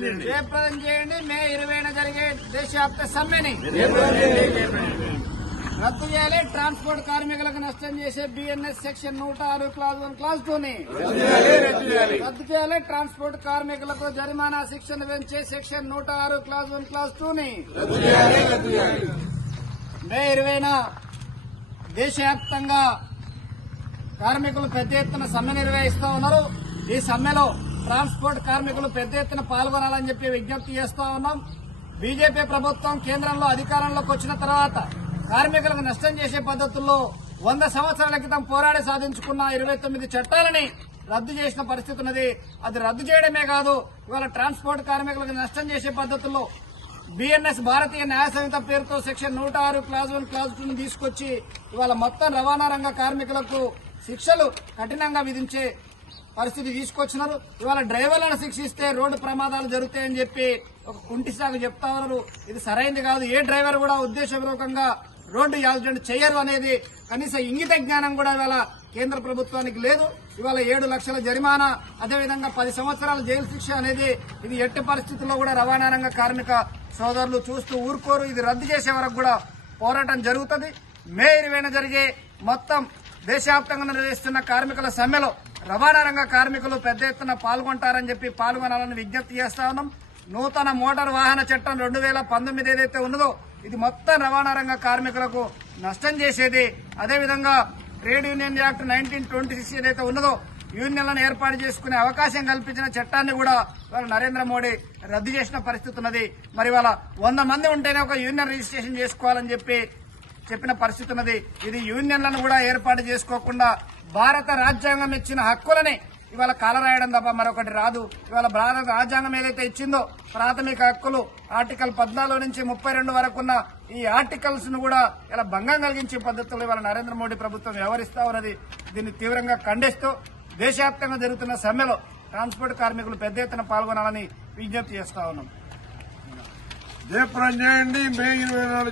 జయప్రదం చేయండి. మే 20న జరిగే దేశవ్యాప్త సమ్మెని రద్దు చేయాలి. ట్రాన్స్పోర్ట్ కార్మికులకు నష్టం చేసే బిఎన్ఎస్ సెక్షన్ 106 క్లాజ్ 1 క్లాజ్ 2ని రద్దు చేయాలి. ట్రాన్స్పోర్ట్ కార్మికులకు జరిమానా శిక్షను పెంచే సెక్షన్ 106 క్లాజ్ 1 క్లాజ్ 2ని మే 20న దేశవ్యాప్తంగా కార్మికులు పెద్ద ఎత్తున సమ్మె నిర్వహిస్తా ఉన్నారు. ఈ సమ్మెలో ట్రాన్స్పోర్ట్ కార్మికులు పెద్ద ఎత్తున పాల్గొనాలని చెప్పి విజ్ఞప్తి చేస్తా ఉన్నాం. బీజేపీ ప్రభుత్వం కేంద్రంలో అధికారంలోకి వచ్చిన తర్వాత కార్మికులకు నష్టం చేసే పద్దతుల్లో 100 సంవత్సరాల క్రితం పోరాడి సాధించుకున్న 29 చట్టాలని రద్దు చేసిన పరిస్థితి ఉన్నది. అది రద్దు చేయడమే కాదు, ఇవాళ ట్రాన్స్పోర్ట్ కార్మికులకు నష్టం చేసే పద్దతుల్లో బిఎన్ఎస్ భారతీయ న్యాయ సంహిత పేరుతో సెక్షన్ 106 క్లాజ్ 1 క్లాజ్ 2ని తీసుకొచ్చి ఇవాళ మొత్తం రవాణా రంగ కార్మికులకు శిక్షలు కఠినంగా విధించే పరిస్థితి తీసుకొచ్చినారు. ఇవాళ డ్రైవర్లను శిక్షిస్తే రోడ్డు ప్రమాదాలు జరుగుతాయని చెప్పి ఒక కుంటి సాగు చెప్తా ఉన్నారు. ఇది సరైంది కాదు. ఏ డ్రైవర్ కూడా ఉద్దేశపూర్వకంగా రోడ్డు యాక్సిడెంట్ చేయరు అనేది కనీస ఇంగిత జ్ఞానం కూడా ఇవాళ కేంద్ర ప్రభుత్వానికి లేదు. ఇవాళ 7 లక్షల జరిమానా, అదేవిధంగా 10 సంవత్సరాల జైలు శిక్ష అనేది ఇది ఎట్టి పరిస్థితుల్లో కూడా రవాణా రంగ కార్మిక సోదరులు చూస్తూ ఊరుకోరు. ఇది రద్దు చేసే వరకు కూడా పోరాటం జరుగుతుంది. మే 20న జరిగే మొత్తం దేశవ్యాప్తంగా నిర్వహిస్తున్న కార్మికుల సమ్మెలో రవాణా రంగ కార్మికులు పెద్ద ఎత్తున పాల్గొంటారని చెప్పి పాల్గొనాలని విజ్ఞప్తి చేస్తా ఉన్నాం. నూతన మోటార్ వాహన చట్టం 2019 ఏదైతే ఉన్నదో ఇది మొత్తం రవాణా రంగ కార్మికులకు నష్టం చేసేది. అదేవిధంగా ట్రేడ్ యూనియన్ యాక్ట్ 1926 ఏదైతే ఉన్నదో యూనియన్లను ఏర్పాటు చేసుకునే అవకాశం కల్పించిన చట్టాన్ని కూడా ఇవాళ నరేంద్ర మోడీ రద్దు చేసిన పరిస్థితి ఉన్నది. మరి ఇవాళ 100 మంది ఉంటేనే ఒక యూనియన్ రిజిస్ట్రేషన్ చేసుకోవాలని చెప్పిన పరిస్థితి ఉన్నది. ఇది యూనియన్లను కూడా ఏర్పాటు చేసుకోకుండా భారత రాజ్యాంగం ఇచ్చిన హక్కులని ఇవాళ కాలరాయడం తప్ప మరొకటి రాదు. ఇవాళ భారత రాజ్యాంగం ఏదైతే ఇచ్చిందో ప్రాథమిక హక్కులు ఆర్టికల్ 14 నుంచి 32 వరకున్న ఈ ఆర్టికల్స్ ను కూడా ఇలా భంగం కలిగించే పద్ధతుల్లో ఇవాళ నరేంద్ర మోడీ ప్రభుత్వం వ్యవహరిస్తా ఉన్నది. దీన్ని తీవ్రంగా ఖండిస్తూ దేశవ్యాప్తంగా జరుగుతున్న సమ్మెలో ట్రాన్స్పోర్ట్ కార్మికులు పెద్ద ఎత్తున పాల్గొనాలని విజ్ఞప్తి చేస్తా ఉన్నాం. జయప్రదం చేయండి. మే 24